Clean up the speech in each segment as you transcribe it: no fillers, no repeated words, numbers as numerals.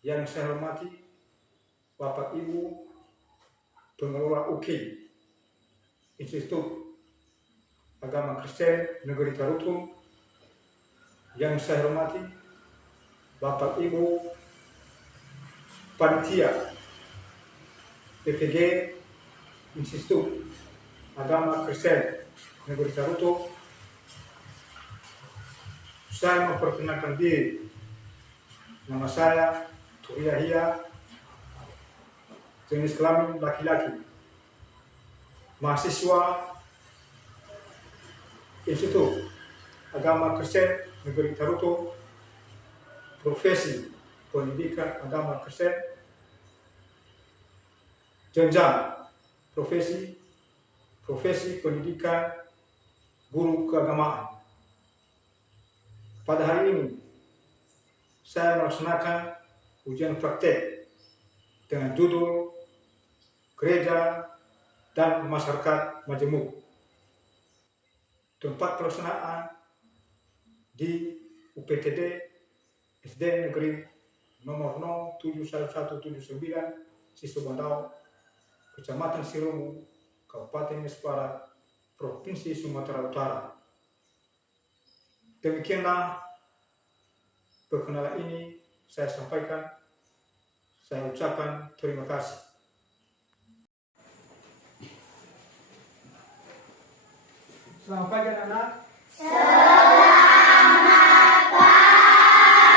Yang saya hormati Bapak Ibu pengelola UK Institut Agama Kristen Negeri Tarutung, yang saya hormati Bapak Ibu panitia PPG Institut Agama Kristen Negeri Tarutung. Saya memperkenalkan diri. Nama saya Turiyahia, jenis kelamin laki-laki, mahasiswa Institut Agama Kristen Negeri Tarutung, profesi pendidikan agama Kristen, jenjang profesi pendidikan guru keagamaan. Pada hari ini saya melaksanakan ujian praktek dengan judul Gereja dan Masyarakat Majemuk. Tempat pelaksanaan di UPTD SD Negeri nomor 07179 Sisubandau, Kecamatan Siromu, Kabupaten Jepara, Provinsi Sumatera Utara. Demikianlah perkenalan ini saya sampaikan. Saya ucapkan terima kasih. Selamat pagi anak-anak. Selamat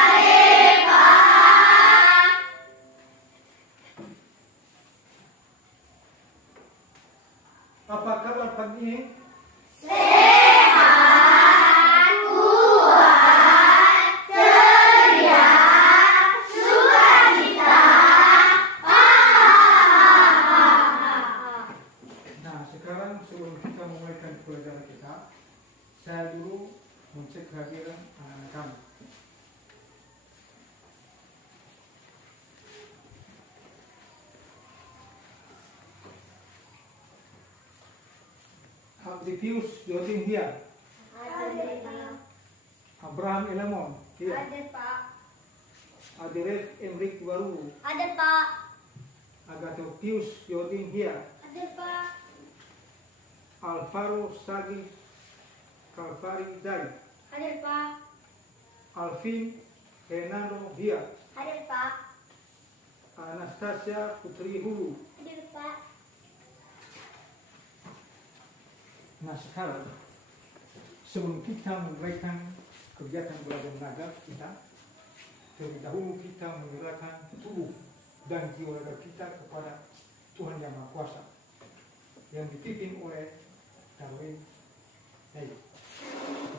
pagi, Pak. Apa kabar pagi ini? Sehat, kuat, ceria, sukacita. Nah, sekarang sebelum kita memulaikan pelajaran kita, saya dulu mencek kehadiran anak-anak kami. Abdipius Yodin Hia, Ada, Pak. Abraham Elamon Hia, Ada, Pak. Adiret Enrik Waru, Ada, Pak. Agatopius Yodin Hia, Ada, Pak. Alvaro Sagi Kalvari Dari, Ada, Pak. Alvin Hernando Hia, Ada, Pak. Anastasia Putri Hulu. Ada, Pak. Nah, sekarang sebelum kita memulaikan kegiatan belajar mengajar kita, terlebih dahulu kita menyerahkan tubuh dan jiwa kita kepada Tuhan Yang Maha Kuasa yang dipimpin oleh Darwin Hey.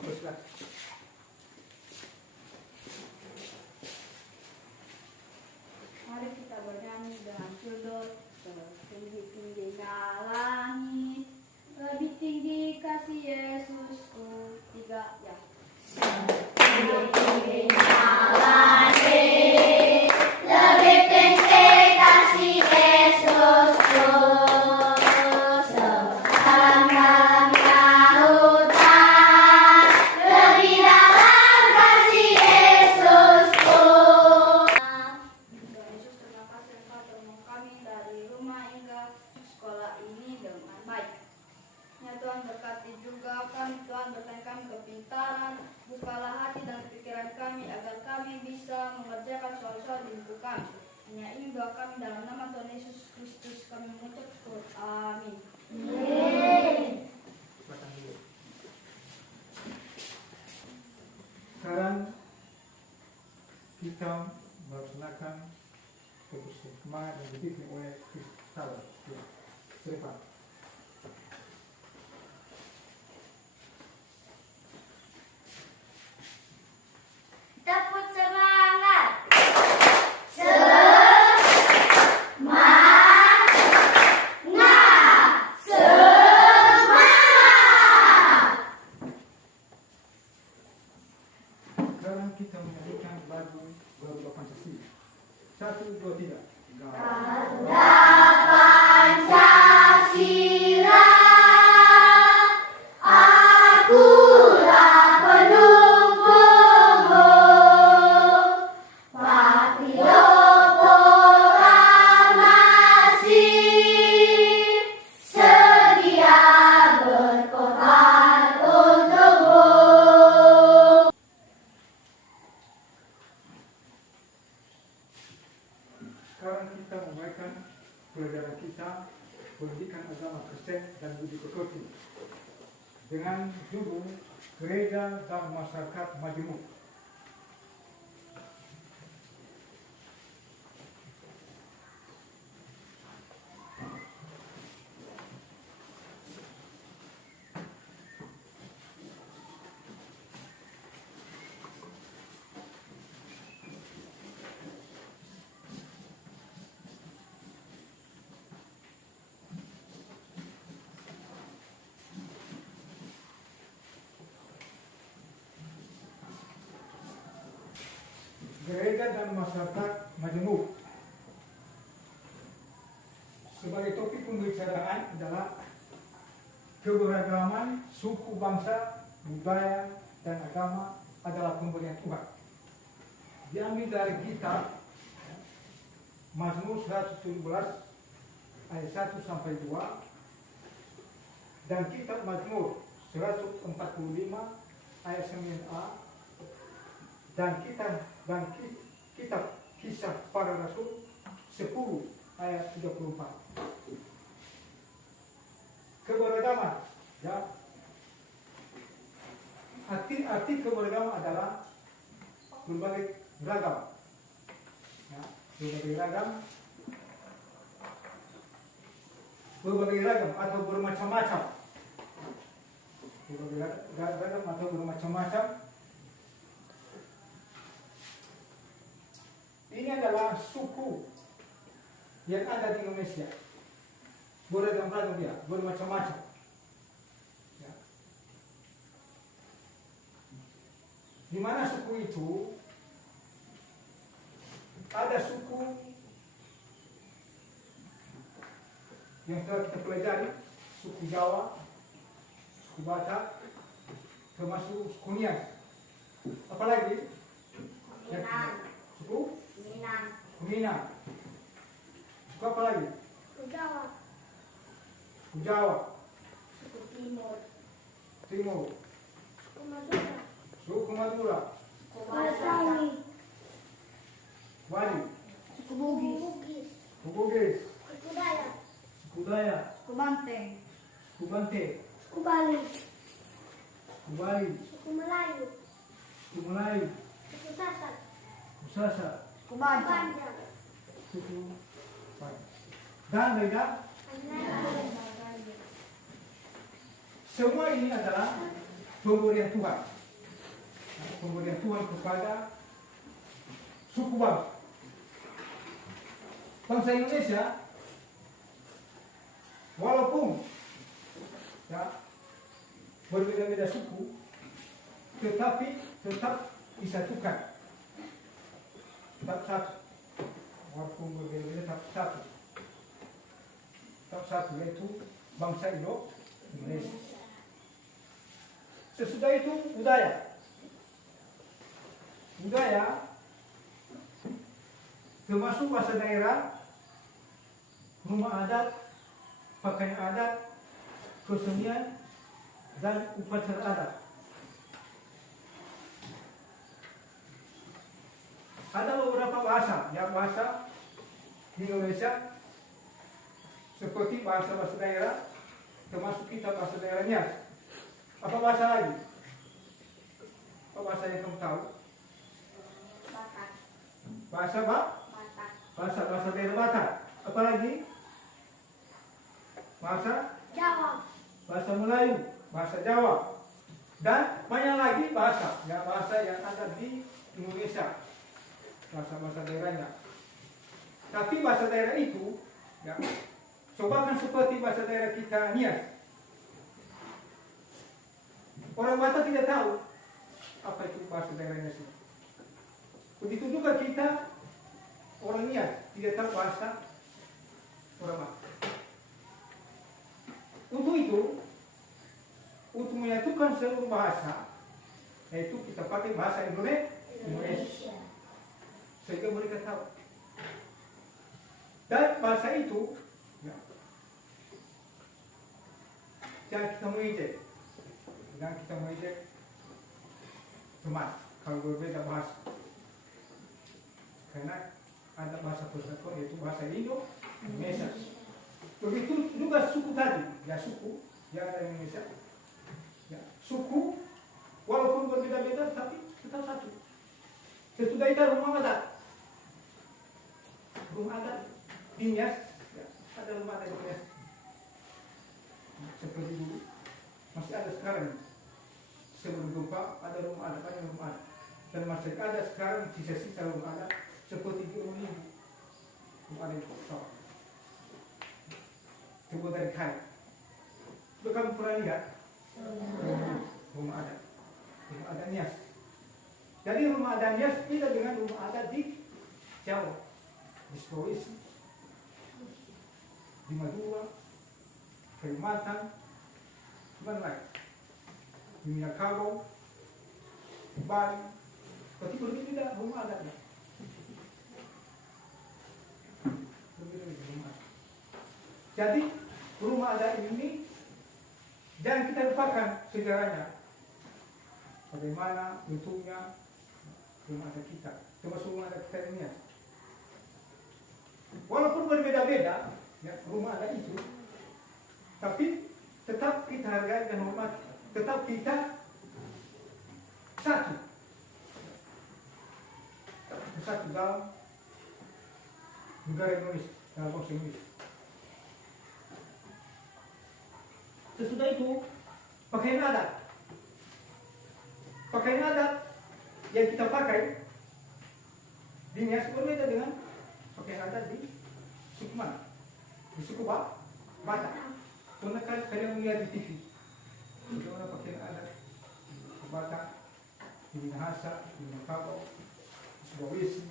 Teruslah. Mari kita bernyanyi dengan sudut setinggi-tingginya langit, lebih tinggi kasih Yesusku. 3 ya. Setinggi-tingginya langit, lebih tinggi kasih Yesusku. Sedalam lautan, lebih dalam kasih Yesusku. Tuhan Yesus, terima kasih Engkau telah kami dari rumah hingga sekolah ini dengan baik. Ya Tuhan, berkati juga kami, Tuhan, berkati kami kepintaran, bukalah hati dan pikiran kami agar kami bisa mengerjakan soal-soal di buku kami. Hanya ini doa kami dalam nama Tuhan Yesus Kristus kami mengucap syukur. Amin. Sekarang kita melaksanakan fokus semangat yang dipimpin oleh Kristal. Ya, silakan. Tepuk semangat. Sekarang kita menyanyikan lagu Garuda Pancasila. 1, 2, 3. Garuda Pancasila, akulah pendukungmu, patriot sekarang kita memulaikan pelajaran kita pendidikan agama Kristen dan budi pekerti dengan judul Gereja dan Masyarakat Majemuk. Gereja dan Masyarakat Majemuk. Sebagai topik pembicaraan adalah keberagaman suku bangsa, budaya, dan agama adalah pemberian Tuhan. Diambil dari kitab Mazmur 117 ayat 1 sampai 2 dan kitab Mazmur 145 ayat 9a dan kitab Kisah Para Rasul 10 ayat 34. Keberagaman, ya. Arti keberagaman adalah berbagai ragam, ya, berbagai ragam atau bermacam-macam, Ini adalah suku yang ada di Indonesia. Beragam-ragam dia, bermacam-macam. Ya. Di mana suku itu ada suku yang telah kita pelajari, suku Jawa, suku Batak, termasuk suku Nias. Apalagi? Suku Minang. Suku apa lagi? Suku Jawa. Suku Timur. Suku Madura. Wali. Suku Bugis. Suku Dayak. Suku Banteng. Suku Bali. Suku Melayu. Suku Sasak. Suku Bajang. Suku dan lainnya. Semua ini adalah pemberian Tuhan. Pemberian Tuhan kepada suku bangsa Indonesia, walaupun ya berbeda-beda suku, tetapi tetap disatukan, tetap satu. Walaupun berbeda-beda tetap satu, yaitu bangsa Indonesia. Sesudah itu budaya termasuk bahasa daerah, rumah adat, pakaian adat, kesenian, dan upacara adat. Ada beberapa bahasa di Indonesia seperti bahasa daerah, termasuk kita bahasa daerahnya. Apa bahasa lagi? Apa bahasa yang kamu tahu? Batak. Bahasa daerah Batak. Apa lagi? Bahasa Jawa. Bahasa Melayu, bahasa Jawa, dan banyak lagi bahasa yang ada di Indonesia, bahasa daerahnya. Tapi bahasa daerah itu, ya, coba kan seperti bahasa daerah kita Nias. Orang Batak tidak tahu apa itu bahasa daerahnya sih. Begitu juga kita orang Nias tidak tahu bahasa orang Batak. Untuk itu, untuk menyatukan seluruh bahasa, yaitu kita pakai bahasa Indonesia. Sehingga mereka tahu. Dan bahasa itu, ya, jangan kita mengejek teman kalau berbeda bahasa. Karena ada bahasa persatuan yaitu bahasa Indonesia. Begitu juga suku tadi, ya suku yang ada di Indonesia. Ya, suku walaupun berbeda-beda tapi tetap satu. Sesudah itu rumah adat. Rumah adat di Nias, ya, ada rumah adat di Nias. Seperti dulu masih ada sekarang. Sebelum gempa ada rumah adat, ada rumah adat. Dan masih ada sekarang sisa-sisa rumah adat seperti di rumah ini. Rumah adat itu. Coba dari kayu. Sudah kamu pernah lihat? Rumah adat. Rumah adat Nias. Jadi rumah adat Nias beda dengan rumah adat di Jawa, di Sulawesi, di Madura, Kalimantan, mana lagi? Di Minangkabau, di Bali, tapi berbeda rumah adatnya. Berbeda rumah adat. Jadi rumah adat ini jangan kita lupakan sejarahnya. Bagaimana bentuknya rumah adat kita, termasuk rumah adat kita ini. Walaupun berbeda-beda ya, rumah adat itu, tapi tetap kita hargai dan hormati. Tetap kita satu. Kita satu dalam negara Indonesia, dalam bangsa Indonesia. Sesudah itu, pakaian adat. Pakaian adat yang kita pakai di Nias berbeda dengan pakaian adat di suku mana? Di suku Batak. Pernah kalian melihat di TV? Bagaimana pakaian adat di Batak, di Minahasa, di Minangkabau, di Sulawesi,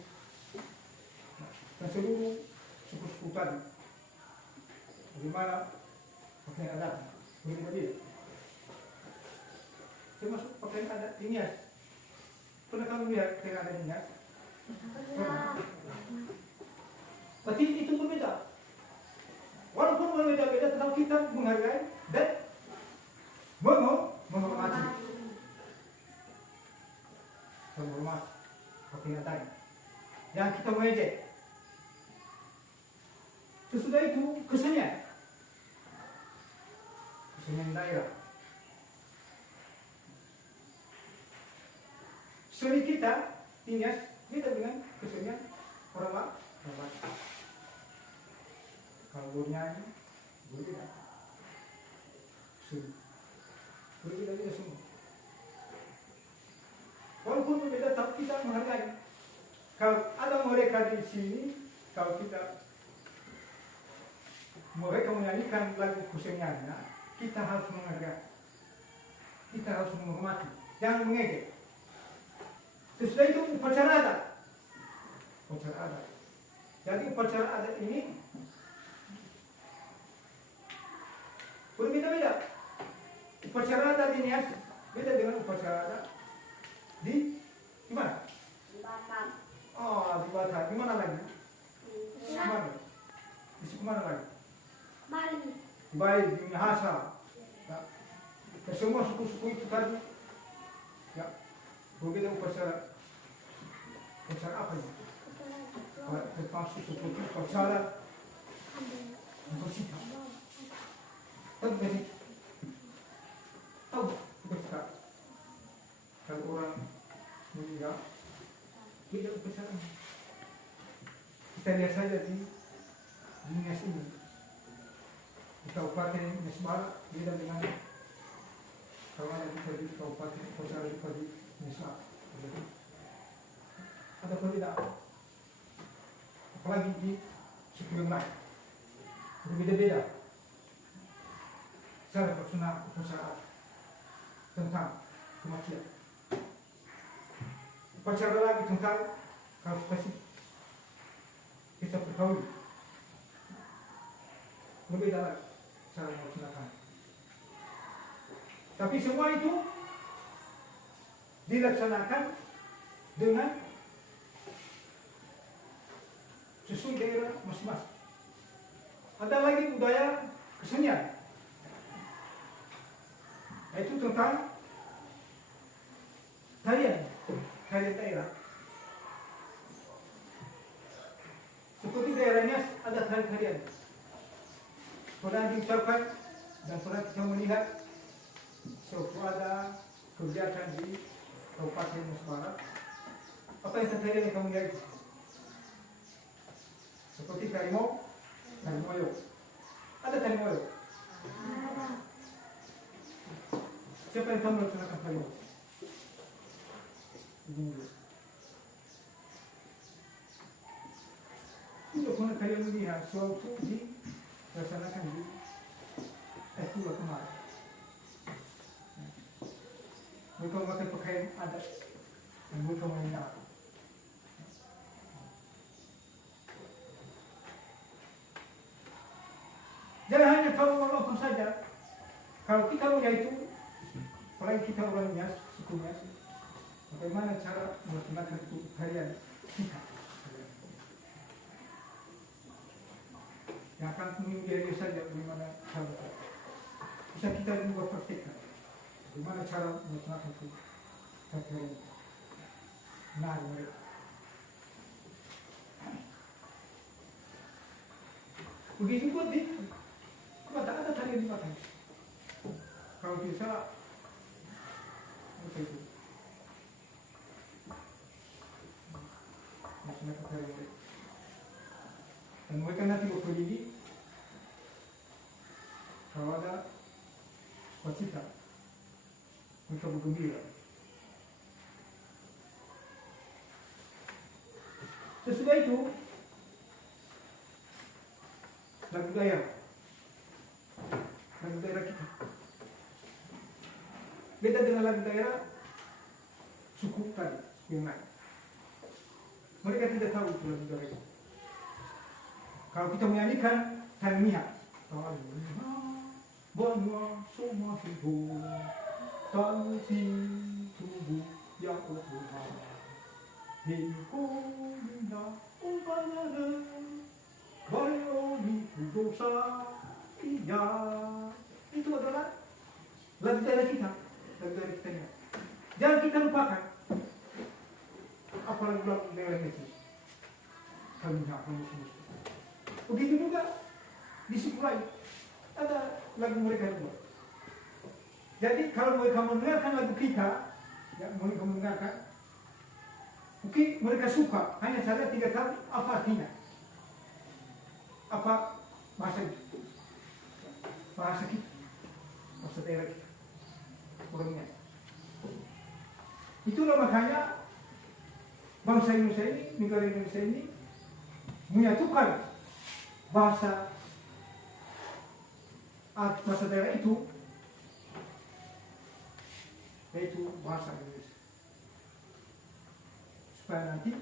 dan seluruh suku-suku tadi. Bagaimana pakaian adat? Berbeda. Termasuk pakaian adat di Nias. Pernah kamu lihat pakaian adat di Nias? Pernah. Berarti itu berbeda. Walaupun berbeda-beda, tetap kita menghargai dan menghormati. Menghormati pakaian tadi. Yang kita mengejek. Sesudah itu kesenian. Kesenian daerah. Seni kita di Nias beda dengan kesenian orang Batak. Kalau bernyanyi berbeda. Berbeda-beda semua. Walaupun berbeda, tapi kita menghargai. Kalau ada mereka di sini, kalau mereka menyanyikan lagu keseniannya, kita harus menghargai. Kita harus menghormati. Jangan mengejek. Sesudah itu upacara adat. Upacara adat. Jadi upacara adat ini berbeda-beda. Upacara adat di Nias beda dengan upacara adat di mana? Di Batam. Oh, di Batam. Di mana lagi? Di mana? Di suku mana lagi? Bali. Di Bali, di Minahasa. Ya. Semua suku-suku itu tadi. Ya. Berbeda upacara. Upacara apa ini? Termasuk seperti upacara bersihkan. Tahu bersih? Tahu bersihkan. Kalau orang meninggal, beda upacara. Kita lihat saja di Nias ini. Di Kabupaten Nias Barat beda dengan kalau ada di Kabupaten upacara di Nias Barat. Ada perbedaan. Apalagi di suku yang lain. Berbeda-beda. Cara personal upacara tentang kematian. Upacara lagi tentang kalau spesifik kita berkahwin. Berbeda lagi cara melaksanakan. Tapi semua itu dilaksanakan dengan sesuai daerah masing-masing. Ada lagi budaya kesenian, yaitu tentang tarian daerah. adanya ada hari-harian. Pernah diucapkan dan pernah kita melihat sewaktu ada kegiatan di Kabupaten Nusa Barat. Apa yang terjadi yang kamu lihat? Seperti Tarimoyo. Ada Tarimoyo? Siapa yang tahu melaksanakan Tarimoyo? Ibu. Tidak pernah kalian melihat suatu dilaksanakan di Ekulah kemarin. Mereka memakai pakaian adat dan mereka mengenal. Jangan hanya kamu melakukan saja. Kalau kita melihat itu, apalagi kita orang Nias, suku Nias, bagaimana cara melaksanakan itu harian kita? Yang akan menjadi saja bagaimana cara bisa kita juga praktekkan. Bagaimana cara melaksanakan itu harian kita? Nah, mereka. Begitu pun di tak ada tali di mata. Kalau bisa, apa itu? Maksudnya tali mereka. Dan mereka nanti berpergi kalau ada sukacita, mereka bergembira. Sesudah itu, lagu daerah kita. Beda dengan lagu daerah suku tadi, yang lain. Mereka tidak tahu itu lagu daerah. Kalau kita menyanyikan Tanmiha, Banua semua hidup, tansi tubuh yang utuh, Hikominda umpamana, Bayoni dosa iya. Itu adalah lagu daerah kita, ini. Jangan kita lupakan apa lagu daerah itu. Tanmiha, begitu juga di suku lain ada lagu mereka juga. Jadi kalau mereka mendengarkan lagu kita, ya mereka mendengarkan, mungkin mereka suka, hanya saja tidak tahu apa artinya, apa bahasa kita, bahasa daerah kita, orangnya. Itulah makanya bangsa Indonesia ini, negara Indonesia ini menyatukan bahasa daerah itu, yaitu bahasa Indonesia, supaya nanti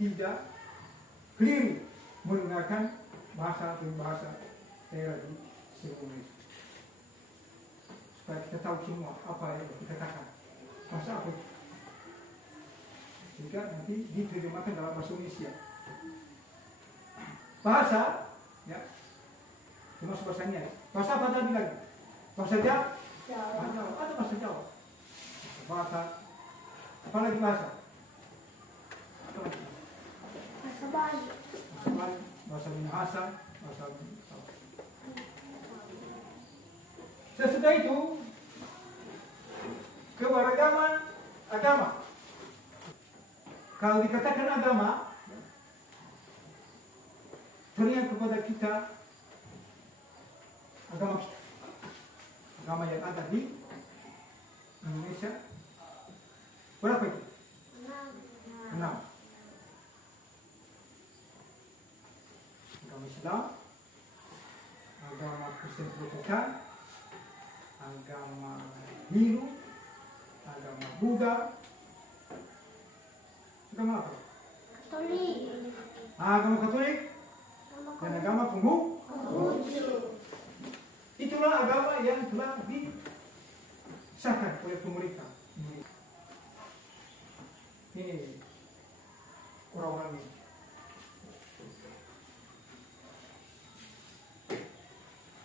tidak keliru menggunakan bahasa daerah di seluruh Indonesia, supaya kita tahu semua apa yang kita katakan, bahasa apa itu, sehingga nanti diterjemahkan dalam bahasa Indonesia. Bahasa, ya, termasuk bahasanya. Bahasa apa tadi lagi? Bahasa Jawa? Ada bahasa Jawa. Bahasa, apa lagi bahasa? Bahasa Bali. Bahasa Minahasa, bahasa sesudah itu, keberagaman agama. Kalau dikatakan agama, teringat kepada kita agama yang ada di Indonesia. Berapa itu? 6. Agama Islam, agama Kristen Protestan, agama Hindu, agama Buddha, agama apa? Katolik. Agama Katolik dan agama Konghucu. Itulah agama yang telah disahkan oleh pemerintah. Ini orang-orang ini.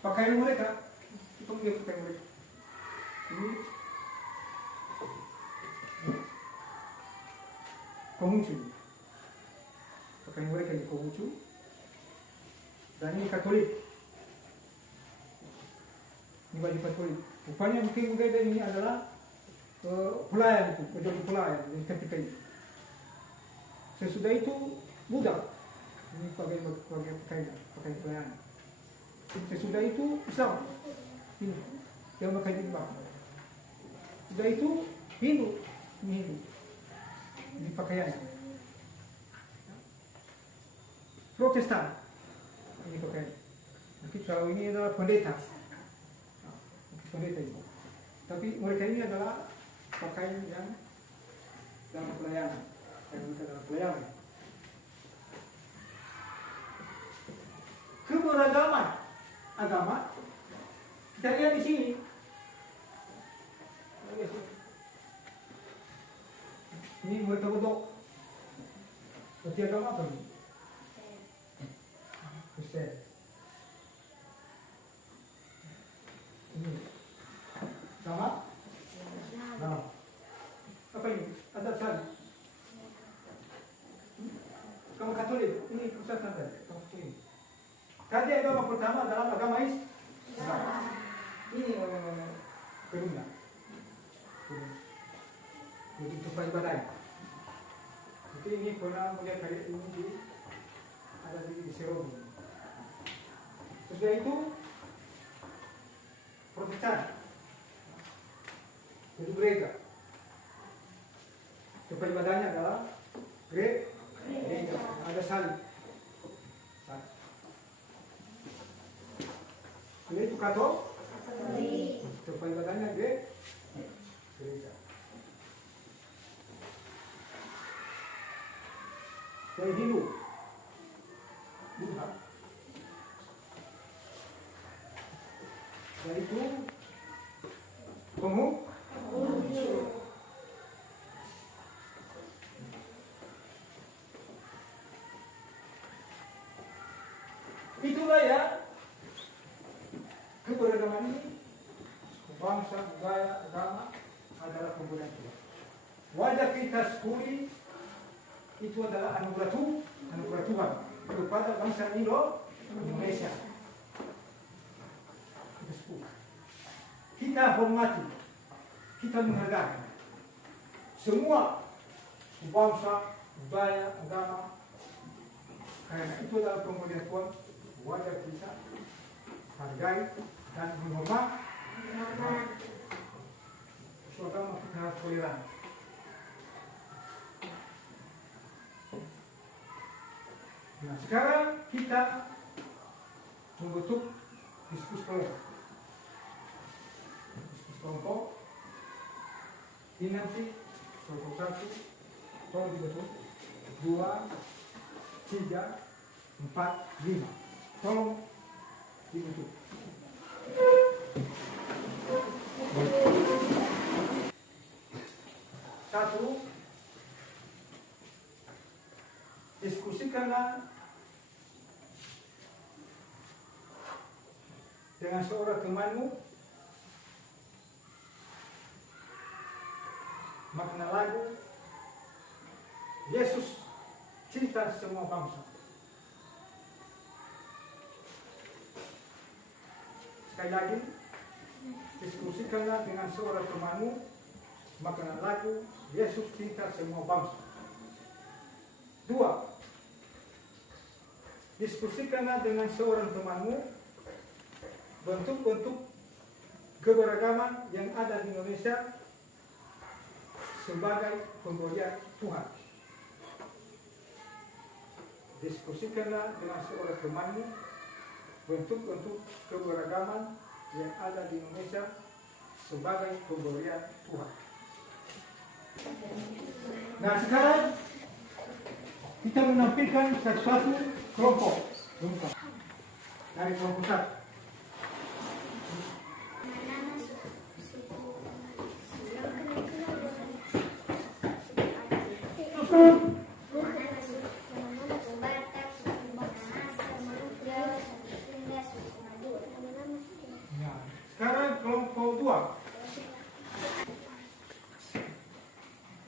Pakaian mereka, itu dia pakaian mereka. Ini Konghucu. Pakaian mereka di Konghucu. Dan ini Katolik. Ini baju Katolik. Rupanya mungkin ini adalah pelayan itu, menjadi pelayan yang ketika itu. Sesudah itu budak. Ini pakai pelayan. Sesudah itu Islam. Ini yang pakai jilbab. Sudah itu Hindu. Ini Hindu. Ini pakaian. Protestan. Ini pakaian. Mungkin kalau ini adalah pendeta. Pendeta itu. Tapi mereka ini adalah pakaian yang dalam pelayanan. Yang bukan dalam pelayanan. Keberagaman agama kita lihat di sini. Ini mereka bentuk berarti agama apa ini? Kristen. Ini sama? Nah, apa ini? Adat sari. Kamu Katolik, ini pusat tanda. Tadi agama pertama adalah agama Islam. Ini kedua. Jadi tempat ibadah. Jadi ini pernah melihat hari ini ada di Seoul. Sesudah itu Protestan. Jadi gereja. Tempat ibadahnya adalah gereja. Ada salib. Ini itu Katolik. Tempat ibadahnya gereja. Yang Hindu, Buddha. Dan itu Konghucu. Itulah ya keberagaman ini, bangsa, budaya, agama adalah kemuliaan Tuhan. Wajah kita syukuri itu adalah anugerah Tuhan kepada bangsa Indonesia. Kita hormati, kita menghargai semua bangsa, budaya, agama. Karena itu adalah kemuliaan Tuhan. Wajah kita hargai dan menghormati. Agama kita harus toleran. Nah, sekarang kita membentuk diskusi kelompok. Ini nanti kelompok 1, tolong dibentuk, 2, 3, 4, 5. Tolong dibentuk. Satu, diskusikanlah dengan seorang temanmu makna lagu Yesus cinta semua bangsa. Sekali lagi, diskusikanlah dengan seorang temanmu makna lagu Yesus cinta semua bangsa. 2. Diskusikanlah dengan seorang temanmu bentuk-bentuk keberagaman yang ada di Indonesia sebagai pemberian Tuhan. Diskusikanlah dengan seorang temanmu bentuk-bentuk keberagaman yang ada di Indonesia sebagai pemberian Tuhan. Nah, sekarang kita menampilkan satu-satu kelompok dari kelompok 1. Sekarang kelompok 2.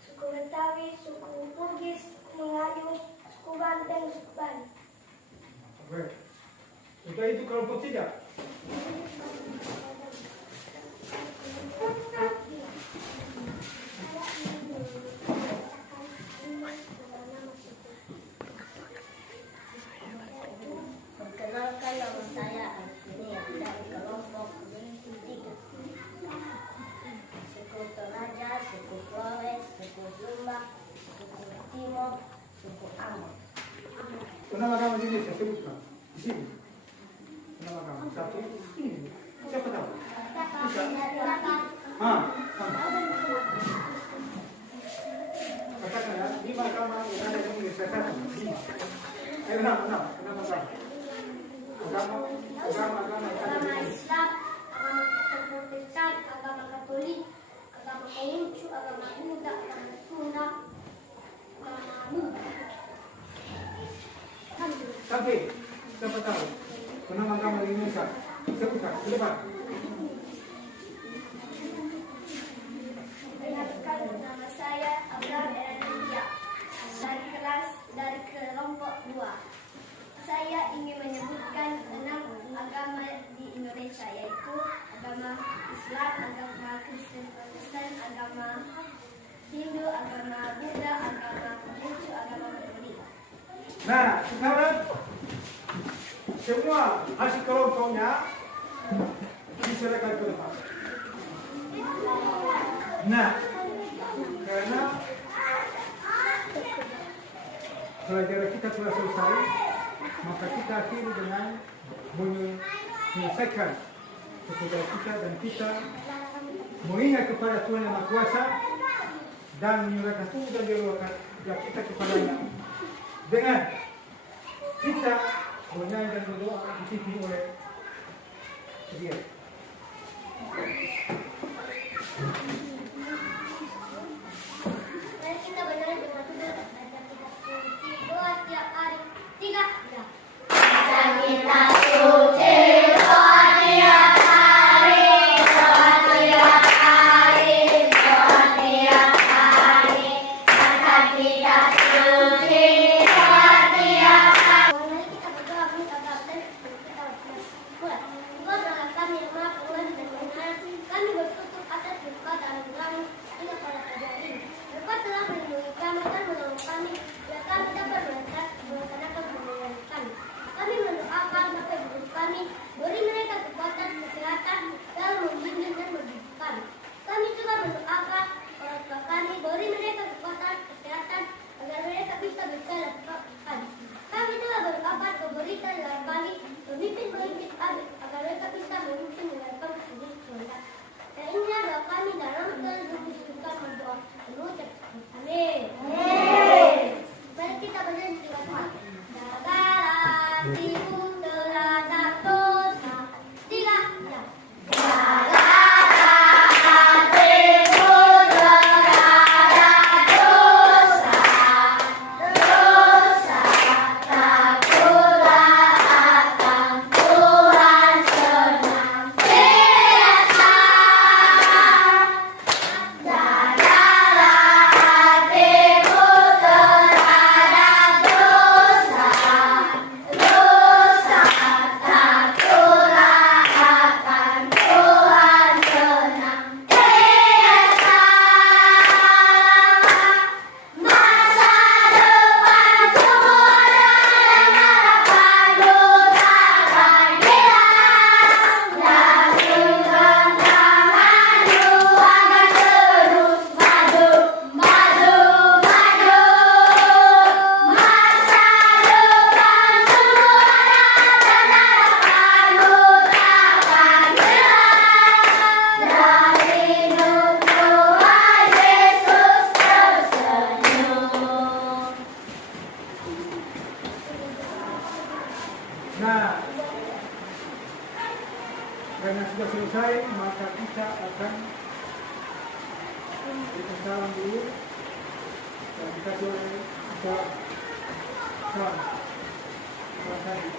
Suku Betawi, suku Bugis, suku Melayu, suku Banten, suku Bali. Oke. Jika itu kelompok 3. Perkenalkan nama saya Alfinia dari kelompok 3. Suku Toraja, suku Flores, suku Sumba, suku Timor, suku Ambon. Nama kamu di Indonesia sebutkan di sini. Nama kamu satu. Ini. Siapa tahu? Katakan ya, 5 agama yang ada di Indonesia satu. 5. Ayo 6. Kenapa kamu? Agama yang ada di Agama Indonesia. Islam, agama Protestan, agama Katolik, agama Konghucu, agama Buddha, agama Sunda, agama Buddha. Sampai siapa tahu? Nama agama di Indonesia. Sebutkan, di depan. Perkenalkan nama saya Abraham Erania dari kelompok 2. Saya ingin menyebutkan 6 agama di Indonesia, yaitu agama Islam, agama Kristen Protestan, agama Hindu, agama Buddha, agama Konghucu, agama Katolik. Nah, sekarang semua hasil kelompoknya diserahkan ke depan. Nah, karena pelajaran kita telah selesai, maka kita akhiri dengan menyelesaikan pekerjaan kita dan kita mengingat kepada Tuhan Yang Maha Kuasa dan menyerahkan tubuh dan jiwa kita kepadanya dengan kita bernyanyi dan berdoa dipimpin oleh Dia. Mari kita bernyanyi dengan tubuh dan kita suci doa tiap hari. 3. Ya. Kita suci doa tiap hari, doa tiap hari, doa tiap hari. Akan kita suci doa tiap hari. Mari kita berdoa minta Bapa dan kita berdoa. Engkau adalah kami yang Maha Pengasih dan Penyayang. Kami bersyukur atas berkat anugerah-Mu hingga pada pagi hari ini. Engkau telah melindungi kami dan menolong kami, biar kami dapat melaksanakan pemerintahan kami. Kami mendoakan Bapak Ibu kami, beri mereka kekuatan, kesehatan, dalam membimbing dan mendidik kami. Kami juga mendoakan orang tua kami, beri mereka kekuatan, kesehatan, agar mereka bisa berjalan kami. Kami juga berdoakan pemberitaan dalam kami, pemimpin-pemimpin kami, agar mereka bisa memimpin dengan kesulitan kehendak. Dan ini adalah kami dalam Tuhan Yesus Kristus berdoa. Mengucap amin. Mari kita bernyanyi dengan Tuhan. Jagalah hatimu terhadap dosa. 3. Ya. Jagalah hatimu terhadap dosa. Dosa, takutlah akan Tuhan senantiasa. Jagalah hatimu terhadap dosa. Dosa, takutlah akan Tuhan senantiasa. Masa depan semua dan harapanmu takkan hilang. Langitkan tanganmu agar terus maju, maju, maju. Masa depan semua dan harapanmu takkan hilang. Dan hidup Tuhan Yesus tersenyum. Nah, karena sudah selesai, maka kita akan kita salam dulu dan kita boleh kita salam tadi.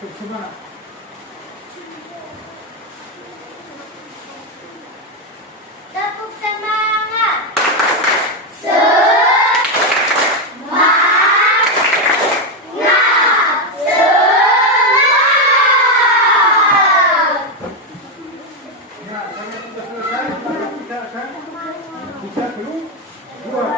Bersemangat. Tepuk semangat. Semangat. karena sudah selesai, maka kita akan bisa keluar.